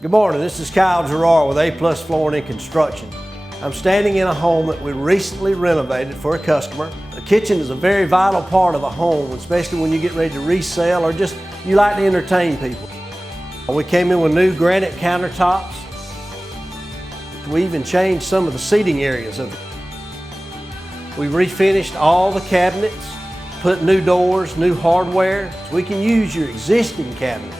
Good morning, this is Kyle Gerard with A+ Flooring and Construction. I'm standing in a home that we recently renovated for a customer. The kitchen is a very vital part of a home, especially when you get ready to resell or just you like to entertain people. We came in with new granite countertops. We even changed some of the seating areas of it. We refinished all the cabinets, put new doors, new hardware, so we can use your existing cabinets.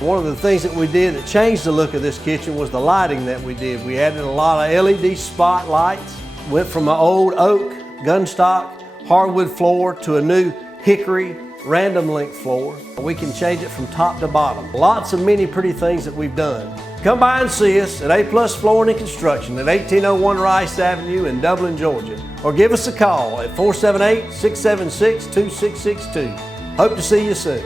One of the things that we did that changed the look of this kitchen was the lighting that we did. We added a lot of LED spotlights, went from an old oak, gunstock, hardwood floor to a new hickory, random length floor. We can change it from top to bottom. Lots of many pretty things that we've done. Come by and see us at A+ Flooring and Construction at 1801 Rice Avenue in Dublin, Georgia. Or give us a call at 478-676-2662. Hope to see you soon.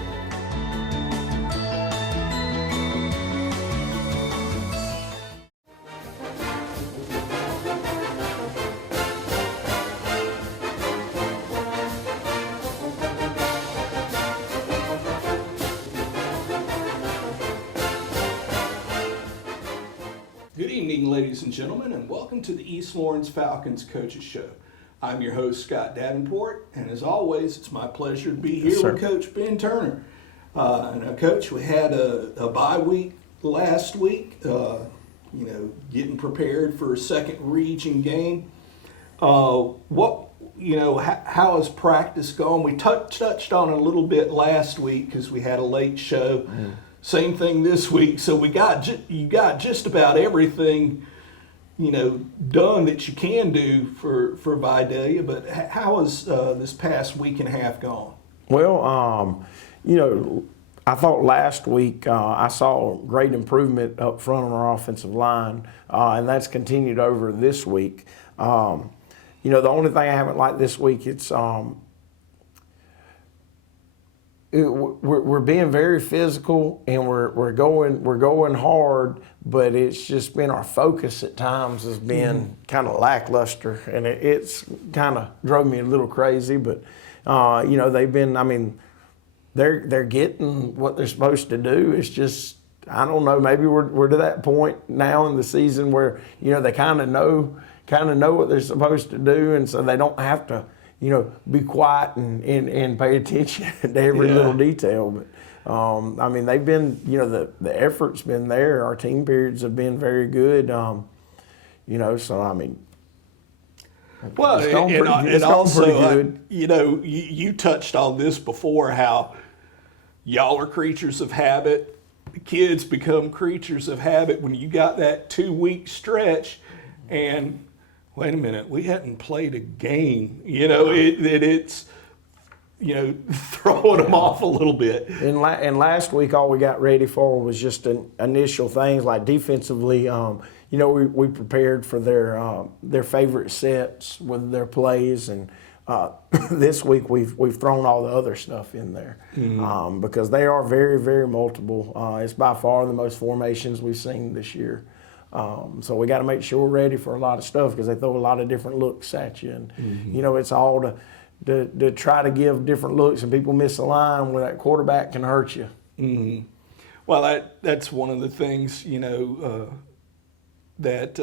Good evening, ladies and gentlemen, and welcome to the East Lawrence Falcons Coaches Show. I'm your host, Scott Davenport, and as always, it's my pleasure to be here with Coach Ben Turner. Now, Coach, we had a bye week last week, getting prepared for a second region game. How has practice gone? We touched on it a little bit last week because we had a late show. Same thing this week. So you got just about everything, done that you can do for Vidalia. But how has this past week and a half gone? Well, I thought last week I saw great improvement up front on our offensive line, and that's continued over this week. The only thing I haven't liked this week, we're being very physical and we're going hard, but it's just been our focus at times has been kind of lackluster, and it's kind of drove me a little crazy. But they've been, they're getting what they're supposed to do. It's just, I don't know, maybe we're to that point now in the season where they kind of know what they're supposed to do, and so they don't have to be quiet and pay attention to every little detail. But they've been, the effort's been there. Our team periods have been very good. Well, it's gone pretty good. You touched on this before, how y'all are creatures of habit. The kids become creatures of habit when you got that 2-week stretch and wait a minute, we hadn't played a game. It's throwing them off a little bit. And last week, all we got ready for was just initial things like defensively. We prepared for their favorite sets with their plays, and this week we've thrown all the other stuff in there because they are very, very multiple. It's by far the most formations we've seen this year. So we got to make sure we're ready for a lot of stuff because they throw a lot of different looks at you, and it's all to try to give different looks, and people miss a line where that quarterback can hurt you. Well, that's one of the things that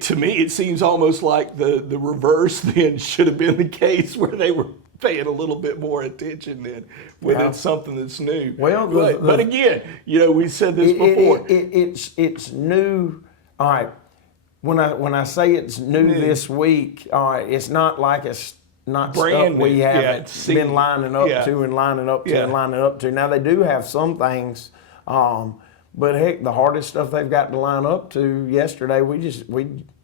to me it seems almost like the reverse then should have been the case, where they were paying a little bit more attention then when it's something that's new. Well, but again, we said this before. It's new. All right. When I say it's new this week, it's not like it's not brand stuff we haven't been lining up to and lining up to and lining up to. Now they do have some things, but heck, the hardest stuff they've got to line up to yesterday, we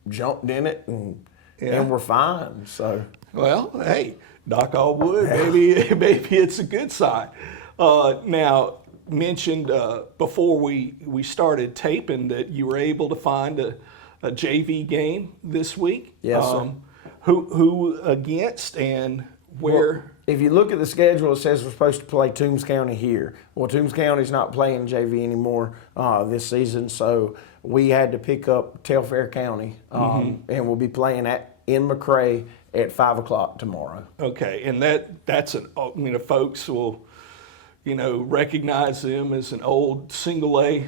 jumped in it and we're fine. So well, hey. Knock on wood, maybe it's a good sign. Now, mentioned before we started taping that you were able to find a JV game this week. Yes, sir. Who against and where? Well, if you look at the schedule, it says we're supposed to play Toombs County here. Well, Toombs County's not playing JV anymore this season, so we had to pick up Telfair County, and we'll be playing in McRae at 5 o'clock tomorrow. Okay, and that's folks will recognize them as an old single A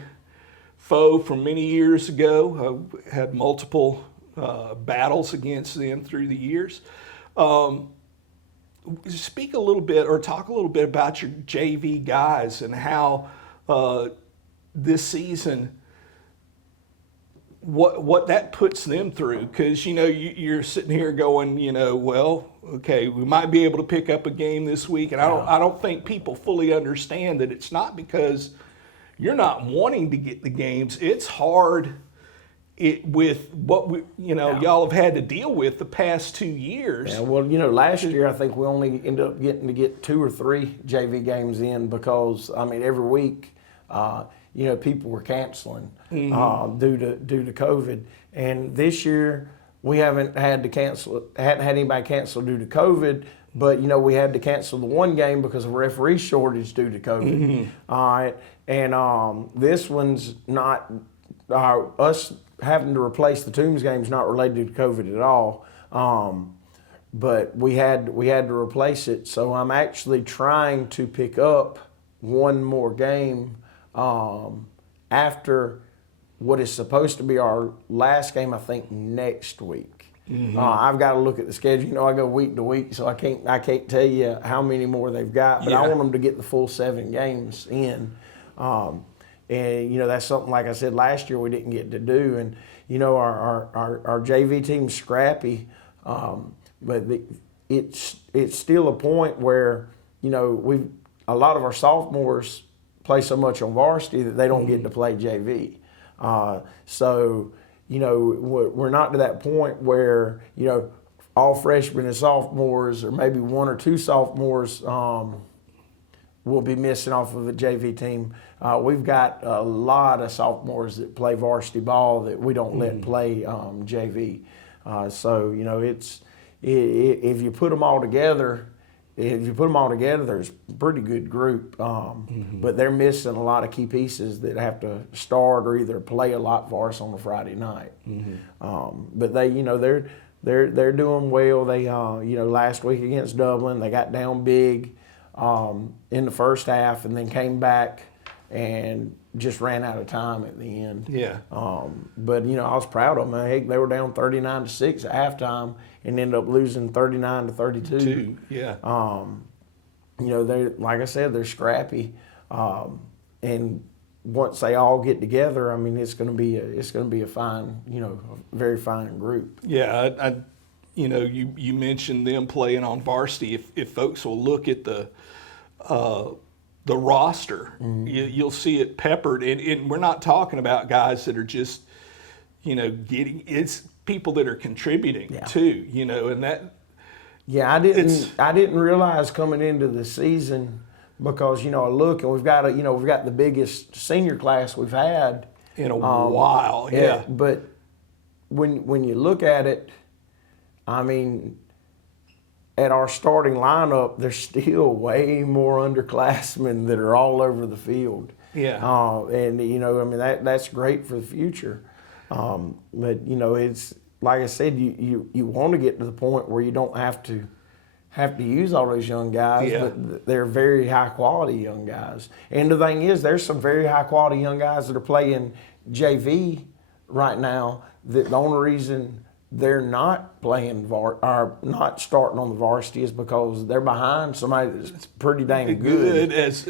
foe from many years ago. I've had multiple battles against them through the years. Speak a little bit or talk a little bit about your JV guys and how this season, what that puts them through, because you're sitting here going, well, okay, we might be able to pick up a game this week, and I don't think people fully understand that it's not because you're not wanting to get the games. It's hard with what y'all have had to deal with the past 2 years. Yeah, well, last year I think we only ended up getting to get 2 or 3 JV games in because every week, people were canceling due to COVID, and this year we hadn't had anybody cancel due to COVID. But we had to cancel the one game because of referee shortage due to COVID. All right, and this one's not us having to replace the Toombs game is not related to COVID at all. But we had to replace it. So I'm actually trying to pick up one more game after what is supposed to be our last game, I think, next week. I've got to look at the schedule. I go week to week, so I can't tell you how many more they've got. But I want them to get the full 7 games in. And that's something, like I said, last year we didn't get to do. And our JV team's scrappy, but it's still a point where a lot of our sophomores play so much on varsity that they don't get to play JV. So we're not to that point where all freshmen and sophomores, or maybe 1 or 2 sophomores, will be missing off of a JV team. We've got a lot of sophomores that play varsity ball that we don't let play JV. So it's if you put them all together, there's a pretty good group. But they're missing a lot of key pieces that have to start or either play a lot for us on a Friday night. But they're doing well. They last week against Dublin, they got down big in the first half and then came back and just ran out of time at the end. Yeah. But I was proud of them. Heck, they were down 39-6 at halftime and ended up losing 39-32. Yeah. They're, like I said, they're scrappy, and once they all get together, it's going to be a fine, a very fine group. Yeah. You mentioned them playing on varsity. If folks will look at the roster, you'll see it peppered, and we're not talking about guys that are just it's people that are contributing too, and that. Yeah, I didn't realize coming into the season, because I look and we've got the biggest senior class we've had in a while. Yeah. But when you look at it, at our starting lineup, there's still way more underclassmen that are all over the field. Yeah. And that's great for the future. But it's like I said, you want to get to the point where you don't have to use all those young guys, but they're very high quality young guys. And the thing is, there's some very high quality young guys that are playing JV right now. That the only reason they're not playing or not starting on the varsity is because they're behind somebody that's pretty dang good as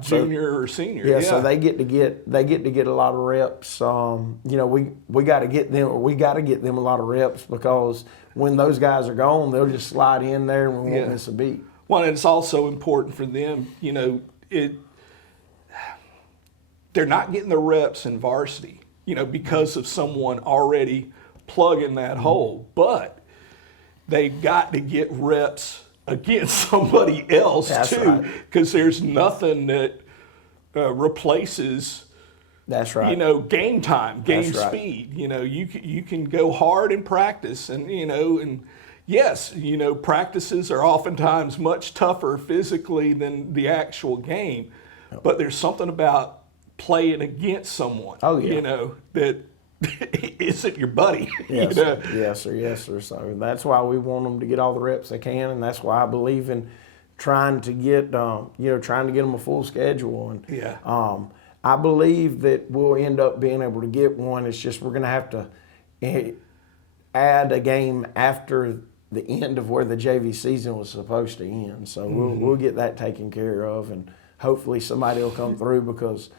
junior or senior. Yeah, so they get to get a lot of reps. We got to get them a lot of reps, because when those guys are gone, they'll just slide in there and we won't miss a beat. Well, and it's also important for them. They're not getting the reps in varsity, because of someone already plugging that hole, but they got to get reps against somebody else. That's too, because there's nothing that replaces. That's right. Game time, game speed. You can go hard in practice, and and yes, practices are oftentimes much tougher physically than the actual game, but there's something about playing against someone. Oh yeah. That isn't your buddy. Yes, sir. So that's why we want them to get all the reps they can, and that's why I believe in trying to get trying to get them a full schedule. And Yeah. I believe that we'll end up being able to get one. It's just we're going to have to add a game after the end of where the JV season was supposed to end. So we'll get that taken care of, and hopefully somebody will come through because,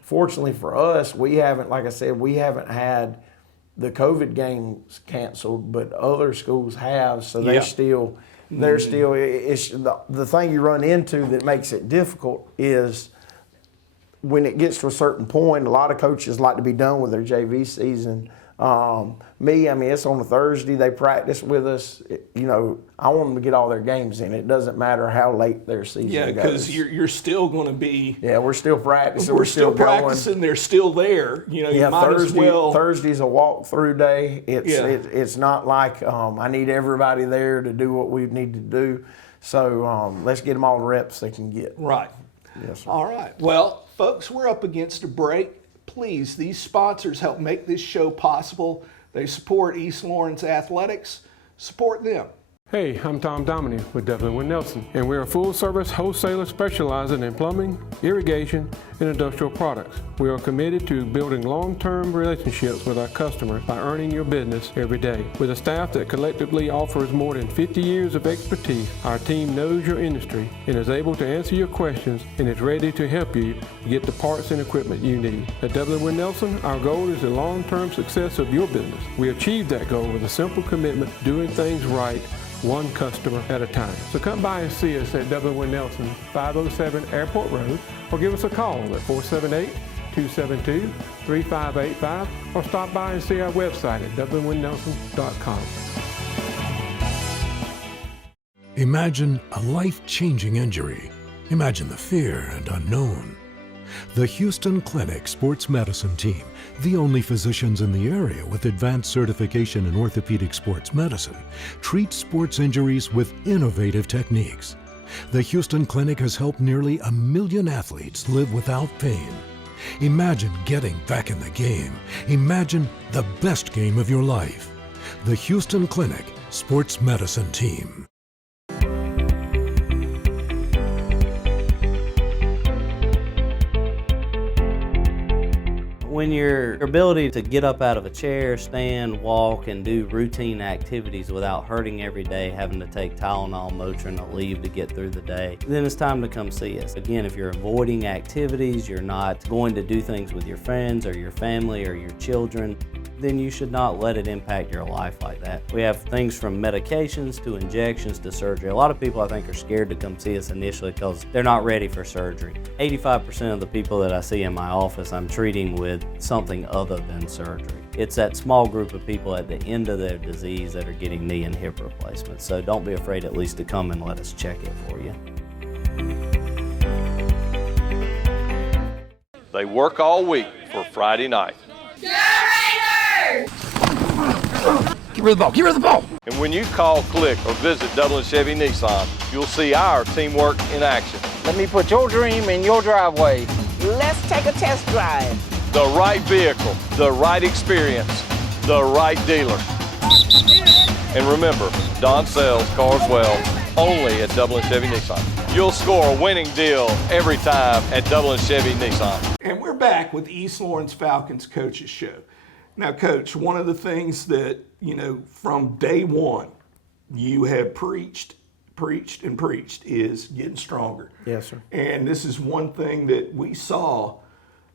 fortunately for us, we haven't, like I said, we haven't had the COVID games canceled, but other schools have, so they're still, it's the thing you run into that makes it difficult is when it gets to a certain point, a lot of coaches like to be done with their JV season. It's on a Thursday. They practice with us. I want them to get all their games in. It doesn't matter how late their season goes. Yeah, because you're still going to be. Yeah, we're still practicing. We're still practicing. Going. They're still there. You might as well. Thursday's a walk-through day. It's not like I need everybody there to do what we need to do. So let's get them all the reps they can get. Right. Yes, sir. All right. Well, folks, we're up against a break. Please, these sponsors help make this show possible. They support East Lawrence athletics. Support them. Hey, I'm Tom Dominy with Dublin Wind Nelson, and we're a full-service wholesaler specializing in plumbing, irrigation, and industrial products. We are committed to building long-term relationships with our customers by earning your business every day. With a staff that collectively offers more than 50 years of expertise, our team knows your industry and is able to answer your questions and is ready to help you get the parts and equipment you need. At Dublin Wind Nelson, our goal is the long-term success of your business. We achieve that goal with a simple commitment, doing things right, one customer at a time. So come by and see us at Dublin Wind Nelson, 507 Airport Road, or give us a call at 478-272-3585, or stop by and see our website at dublinwindnelson.com. Imagine a life-changing injury. Imagine the fear and unknown. The Houston Clinic Sports Medicine Team, the only physicians in the area with advanced certification in orthopedic sports medicine, treats sports injuries with innovative techniques. The Houston Clinic has helped nearly 1 million athletes live without pain. Imagine getting back in the game. Imagine the best game of your life. The Houston Clinic Sports Medicine Team. When your ability to get up out of a chair, stand, walk, and do routine activities without hurting every day, having to take Tylenol, Motrin, or leave to get through the day, then it's time to come see us. Again, if you're avoiding activities, you're not going to do things with your friends or your family or your children, then you should not let it impact your life like that. We have things from medications to injections to surgery. A lot of people, I think, are scared to come see us initially because they're not ready for surgery. 85% of the people that I see in my office, I'm treating with something other than surgery. It's that small group of people at the end of their disease that are getting knee and hip replacements. So don't be afraid at least to come and let us check it for you. They work all week for Friday night. Get rid of the ball, get rid of the ball! And when you call, click, or visit Dublin Chevy Nissan, you'll see our teamwork in action. Let me put your dream in your driveway. Let's take a test drive. The right vehicle, the right experience, the right dealer. And remember, Don sells cars well only at Dublin Chevy Nissan. You'll score a winning deal every time at Dublin Chevy Nissan. And we're back with the East Lawrence Falcons Coaches Show. Now, Coach, one of the things that, from day one, you have preached is getting stronger. Yes, sir. And this is one thing that we saw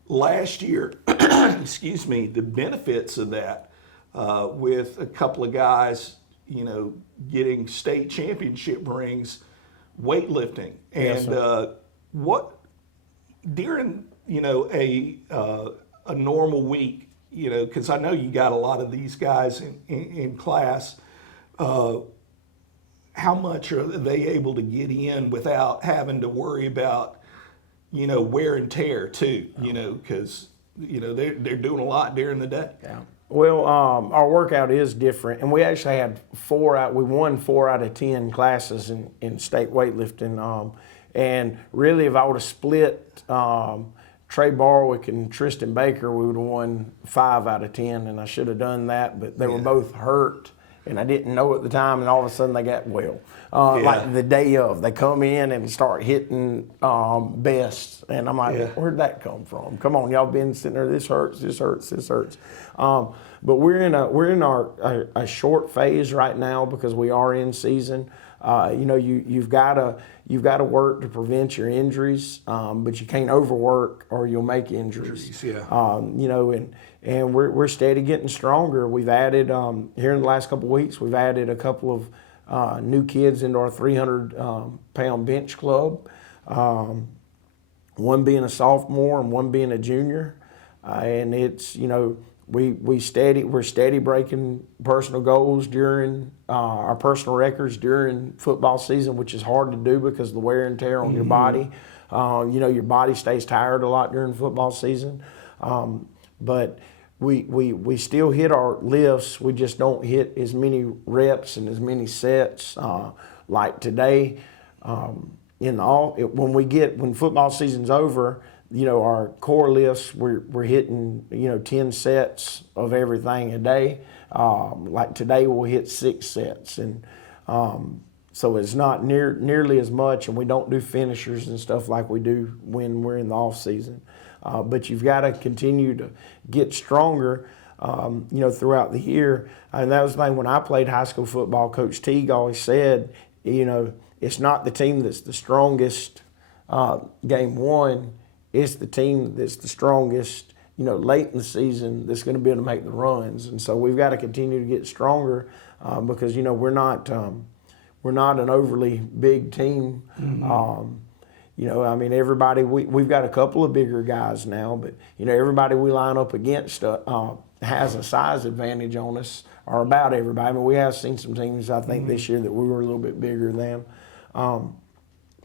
last year, the benefits of that with a couple of guys, getting state championship rings, weightlifting. Yes, And what, during, a normal week, because I know you got a lot of these guys in class, how much are they able to get in without having to worry about, wear and tear too, because, they're doing a lot during the day. Yeah. Well, our workout is different, and we actually had we won 4 out of 10 classes in state weightlifting. And really, if I would have split Trey Barwick and Tristan Baker, we would have won 5 out of 10, and I should have done that, but they were both hurt. and I didn't know at the time, and all of a sudden they got well. Like the day of, they come in and start hitting bests, and I'm like, where'd that come from? Come on, y'all been sitting there. This hurts. This hurts. This hurts. But we're in a short phase right now because we are in season. You've got to work to prevent your injuries, but you can't overwork or you'll make injuries. And we're steady getting stronger. We've added here in the last couple of weeks. We've added a couple of new kids into our 300-pound bench club. One being a sophomore and one being a junior, and it's we're steady breaking personal goals during our personal records during football season, which is hard to do because of the wear and tear on your body. Your body stays tired a lot during football season, but we still hit our lifts. We just don't hit as many reps and as many sets like today. When football season's over, our core lifts, we're hitting, 10 sets of everything a day. Like today we'll hit 6 sets. And so it's not nearly as much, and we don't do finishers and stuff like we do when we're in the off season. But you've got to continue to get stronger, throughout the year. And that was the thing when I played high school football, Coach Teague always said, it's not the team that's the strongest game one. It's the team that's the strongest, late in the season that's going to be able to make the runs. And so we've got to continue to get stronger because, we're not an overly big team. Everybody, we've got a couple of bigger guys now, but, everybody we line up against has a size advantage on us, or about everybody. I mean, we have seen some teams, I think, this year that we were a little bit bigger than.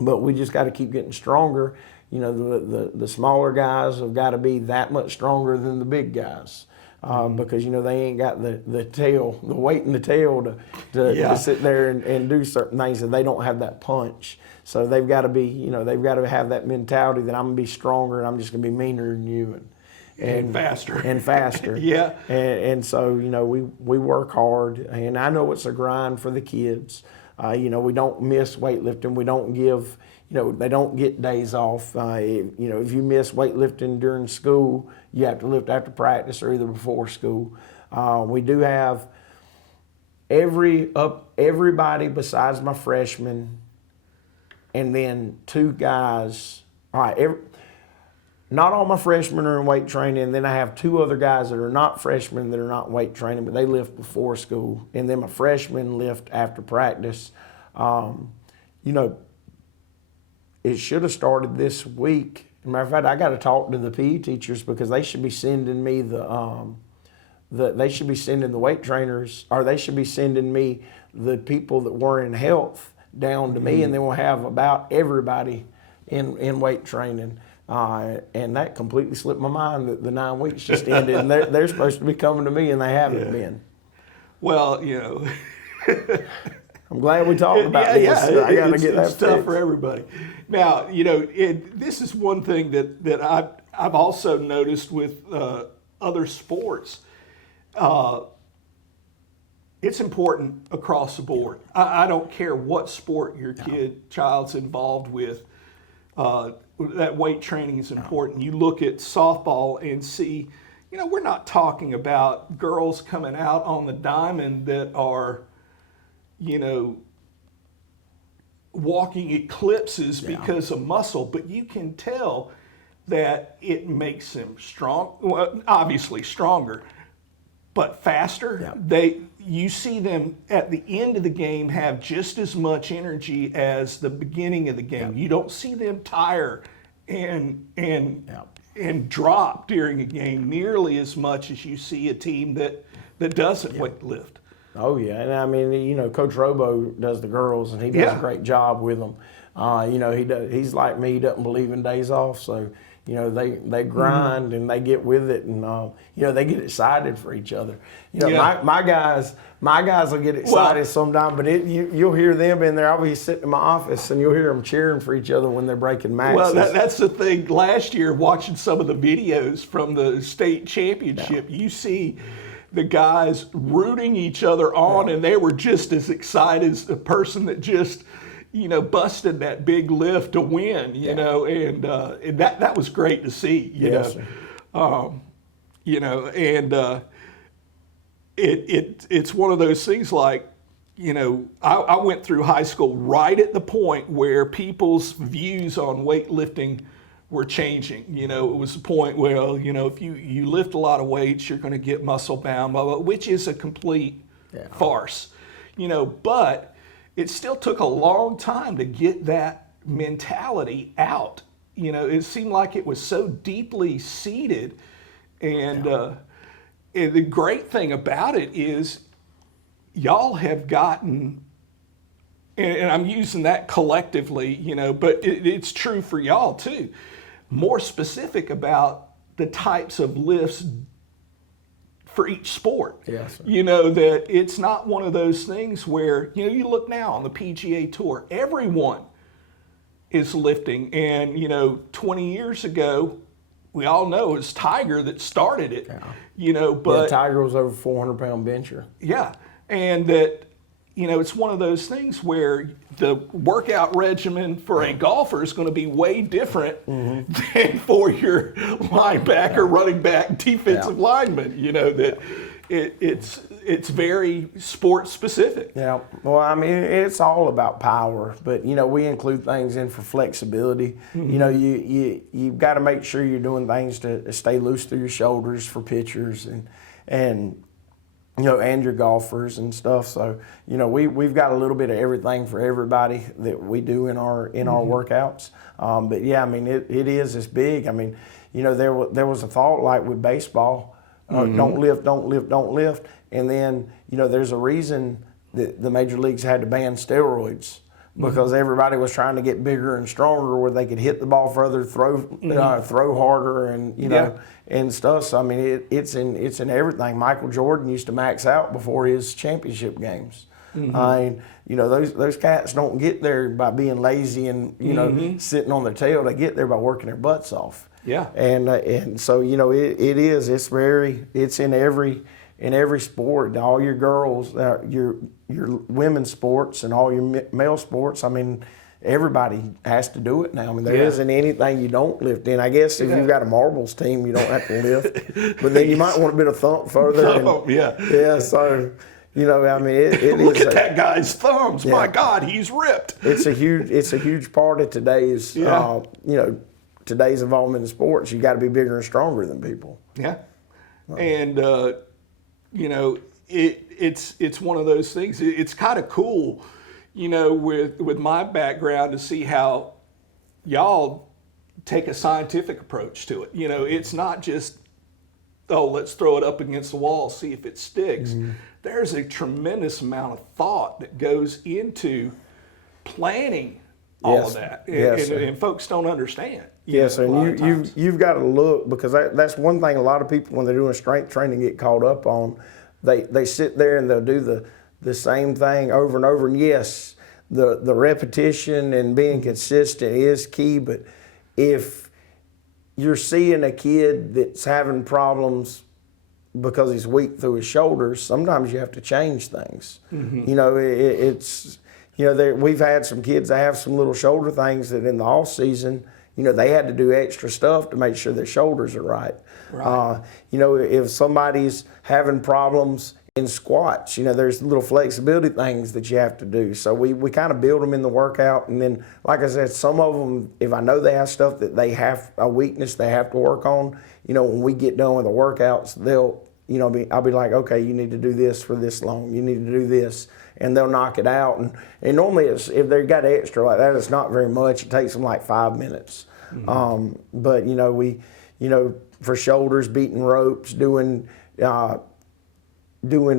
But we just got to keep getting stronger. The smaller guys have got to be that much stronger than the big guys because, they ain't got the weight in the tail to sit there and do certain things, and they don't have that punch. So they've got to be, they've got to have that mentality that I'm going to be stronger and I'm just going to be meaner than you and faster. And faster. Yeah. And so, we work hard, and I know it's a grind for the kids. We don't miss weightlifting. We don't give, they don't get days off. If you miss weightlifting during school, you have to lift after practice or either before school. We do have everybody besides my freshmen, and then 2 guys. All right, not all my freshmen are in weight training, and then I have 2 other guys that are not freshmen that are not weight training, but they lift before school, and then my freshmen lift after practice. It should have started this week. As a matter of fact, I got to talk to the PE teachers because they should be sending me they should be sending the weight trainers, or they should be sending me the people that were in health down to me, and then we'll have about everybody in weight training. And that completely slipped my mind that the 9 weeks just ended, and they're supposed to be coming to me, and they haven't been. Well, I'm glad we talked about this. Yeah, I got to get that it's tough fixed. for everybody. Now, this is one thing that I've also noticed with other sports. It's important across the board. I don't care what sport your child's involved with. That weight training is important. You look at softball and see, we're not talking about girls coming out on the diamond that are, walking eclipses because of muscle, but you can tell that it makes them strong. Well, obviously stronger, but faster. Yeah. You see them at the end of the game have just as much energy as the beginning of the game. Yeah. You don't see them tire and drop during a game nearly as much as you see a team that doesn't weight lift. Oh yeah, and I mean, Coach Robo does the girls, and he does a great job with them. He's like me; he doesn't believe in days off, so they grind and they get with it, and they get excited for each other. My guys will get excited sometime, but you'll hear them in there. I'll be sitting in my office, and you'll hear them cheering for each other when they're breaking maxes. Well, that's the thing. Last year, watching some of the videos from the state championship, you see the guys rooting each other on, and they were just as excited as the person that just, busted that big lift to win, and that was great to see, Yes, it's one of those things like, I went through high school right at the point where people's views on weightlifting were changing. It was the point where, if you lift a lot of weights, you're going to get muscle bound, blah, blah, which is a complete farce. But it still took a long time to get that mentality out. It seemed like it was so deeply seated. And the great thing about it is y'all have gotten, and I'm using that collectively, but it's true for y'all too, more specific about the types of lifts for each sport. Yes, sir. That it's not one of those things where, you look now on the PGA Tour, everyone is lifting. And, 20 years ago, we all know it's Tiger that started it, but Tiger was over 400-pound bencher. Yeah. And that, it's one of those things where the workout regimen for a golfer is going to be way different than for your linebacker, running back, defensive lineman. That it's very sport specific. Yeah. Well, I mean, it's all about power, but we include things in for flexibility. You've got to make sure you're doing things to stay loose through your shoulders for pitchers and your golfers and stuff. So, we've got a little bit of everything for everybody that we do in our workouts. But yeah, I mean, it's big. I mean, there was a thought like with baseball, don't lift. And then, there's a reason that the major leagues had to ban steroids because everybody was trying to get bigger and stronger where they could hit the ball further, throw harder and, and stuff. So, I mean, it's in everything. Michael Jordan used to max out before his championship games. Those cats don't get there by being lazy and, sitting on their tail. They get there by working their butts off. Yeah. And so, it's in every sport. All your girls, your women's sports and all your male sports, I mean, everybody has to do it now. I mean, there isn't anything you don't lift in. I guess if you've got a marbles team, you don't have to lift. But then you might want a bit of thump further. Yeah, so, I mean, it Look is at that guy's thumbs. Yeah. My God, he's ripped. It's a huge part of today's, today's involvement in sports. You got to be bigger and stronger than people. Yeah. And, it's one of those things. It's kind of cool, with my background to see how y'all take a scientific approach to it. It's not just, let's throw it up against the wall, see if it sticks. There's a tremendous amount of thought that goes into planning all of that. And folks don't understand. Yes, and you've got to look, because that's one thing a lot of people, when they're doing strength training, get caught up on. They sit there and they'll do the same thing over and over. And yes, the repetition and being consistent is key, but if you're seeing a kid that's having problems because he's weak through his shoulders, sometimes you have to change things. We've had some kids that have some little shoulder things that in the off season, they had to do extra stuff to make sure their shoulders are right. If somebody's having problems in squats, there's little flexibility things that you have to do. So we kind of build them in the workout. And then, like I said, some of them, if I know they have stuff that they have a weakness they have to work on, when we get done with the workouts, I'll be like, okay, you need to do this for this long. You need to do this. And they'll knock it out. And normally if they've got extra like that, it's not very much. It takes them like 5 minutes. But, for shoulders, beating ropes, doing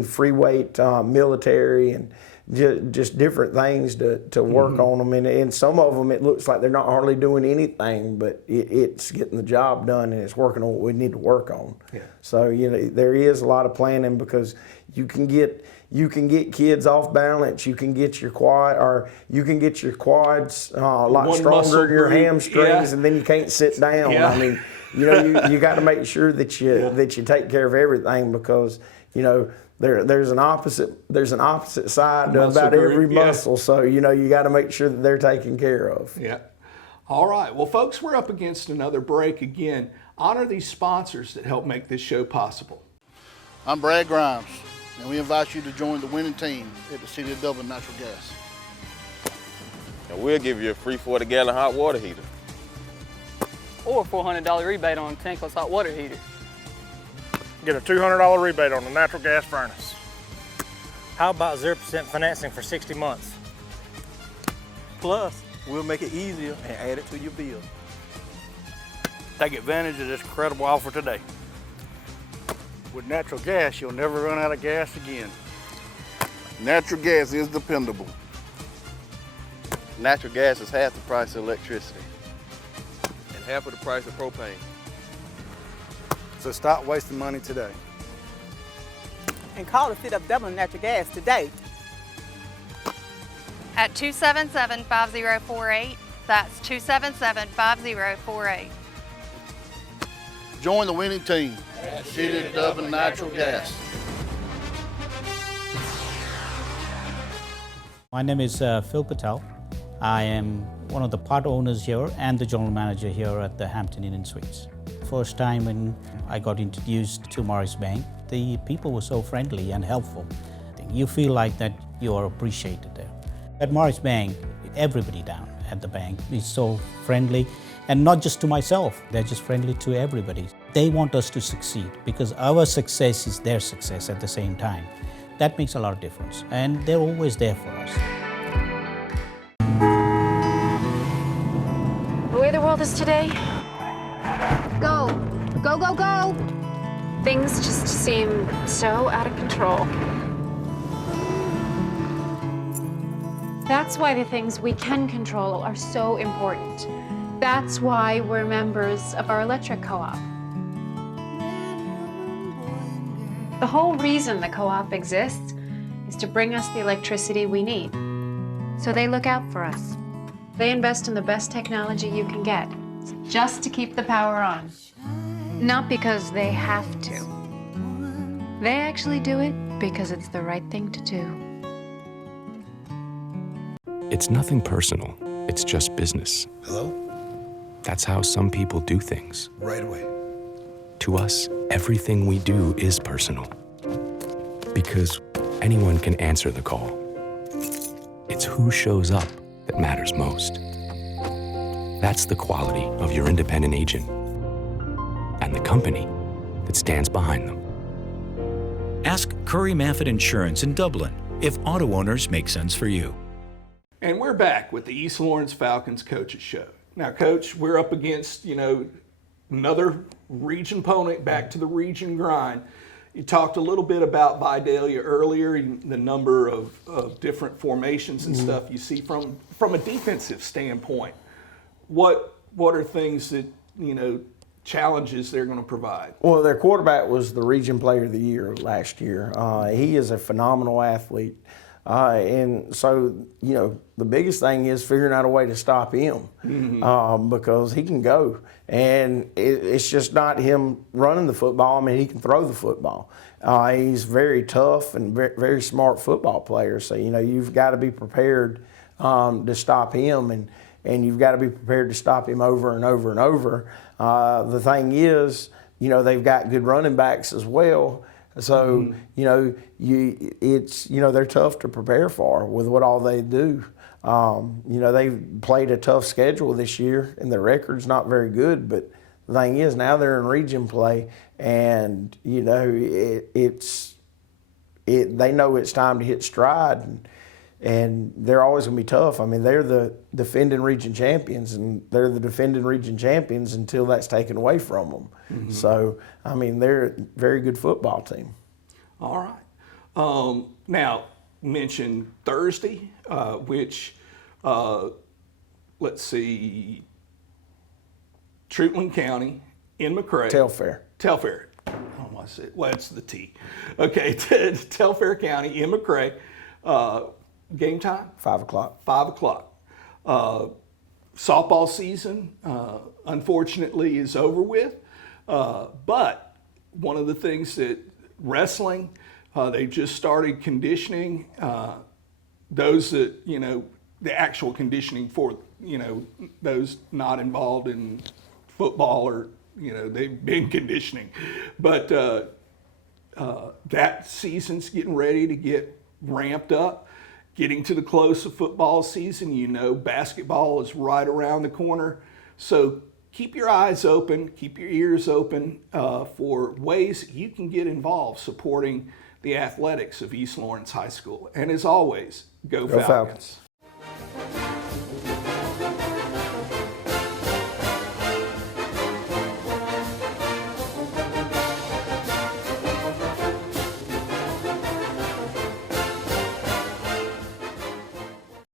free weight military and just different things to work on them. And some of them, it looks like they're not hardly doing anything, but it's getting the job done and it's working on what we need to work on. Yeah. So, there is a lot of planning, because you can get kids off balance. You can get your quads a lot stronger in your hamstrings, and then you can't sit down. I mean, you got to make sure that you take care of everything, because there's an opposite side to Muscle about group, every yeah. muscle. So, you got to make sure that they're taken care of. Yeah. All right. Well, folks, we're up against another break. Again, honor these sponsors that help make this show possible. I'm Brad Grimes, and we invite you to join the winning team at the City of Dublin Natural Gas. And we'll give you a free 40-gallon hot water heater. Or a $400 rebate on a tankless hot water heater. Get a $200 rebate on the natural gas furnace. How about 0% financing for 60 months? Plus, we'll make it easier and add it to your bill. Take advantage of this incredible offer today. With natural gas, you'll never run out of gas again. Natural gas is dependable. Natural gas is half the price of electricity. And half of the price of propane. So stop wasting money today. And call the City of Dublin Natural Gas today. At 277-5048. That's 277-5048. Join the winning team at the City of Dublin Natural Gas. My name is Phil Patel. I am one of the part owners here and the general manager here at the Hampton Inn and Suites. First time when I got introduced to Morris Bank, the people were so friendly and helpful. You feel like that you are appreciated there. At Morris Bank, everybody down at the bank is so friendly, and not just to myself, they're just friendly to everybody. They want us to succeed because our success is their success at the same time. That makes a lot of difference, and they're always there for us. The way the world is today, Go, go, go, go. things just seem so out of control. That's why the things we can control are so important. That's why we're members of our electric co-op. The whole reason the co-op exists is to bring us the electricity we need. So they look out for us. They invest in the best technology you can get, just to keep the power on. Not because they have to. They actually do it because it's the right thing to do. It's nothing personal. It's just business. Hello? That's how some people do things. Right away. To us, everything we do is personal. Because anyone can answer the call. It's who shows up that matters most. That's the quality of your independent agent and the company that stands behind them. Ask Curry Maffett Insurance in Dublin if auto owners make sense for you. And we're back with the East Lawrence Falcons Coaches Show. Now, Coach, we're up against, another region opponent, back to the region grind. You talked a little bit about Vidalia earlier, the number of different formations and stuff you see from a defensive standpoint. What are things that, challenges they're going to provide? Well, their quarterback was the Region Player of the Year last year. He is a phenomenal athlete. And so, the biggest thing is figuring out a way to stop him because he can go. And it's just not him running the football. I mean, he can throw the football. He's very tough and very smart football player. So, you've got to be prepared to stop him, and you've got to be prepared to stop him over and over and over. The thing is, they've got good running backs as well. So, they're tough to prepare for with what all they do. They've played a tough schedule this year, and their record's not very good. But the thing is, now they're in region play, and they know it's time to hit stride, and they're always going to be tough. I mean, they're the defending region champions, and they're the defending region champions until that's taken away from them. So, I mean, they're a very good football team. All right. Now, mention Thursday, which, let's see, Treutlen County in McRae. Telfair. I don't want to say it. Well, it's the T. Okay, Telfair County in McRae. Game time? 5 o'clock. 5 o'clock. Softball season, unfortunately, is over with. But one of the things that wrestling, They just started conditioning. Those that, you know, the actual conditioning for, you know, those not involved in football or, you know, they've been conditioning. But that season's getting ready to get ramped up. Getting to the close of football season, you know, basketball is right around the corner. So keep your eyes open, keep your ears open for ways you can get involved supporting the athletics of East Lawrence High School. And as always, go Falcons.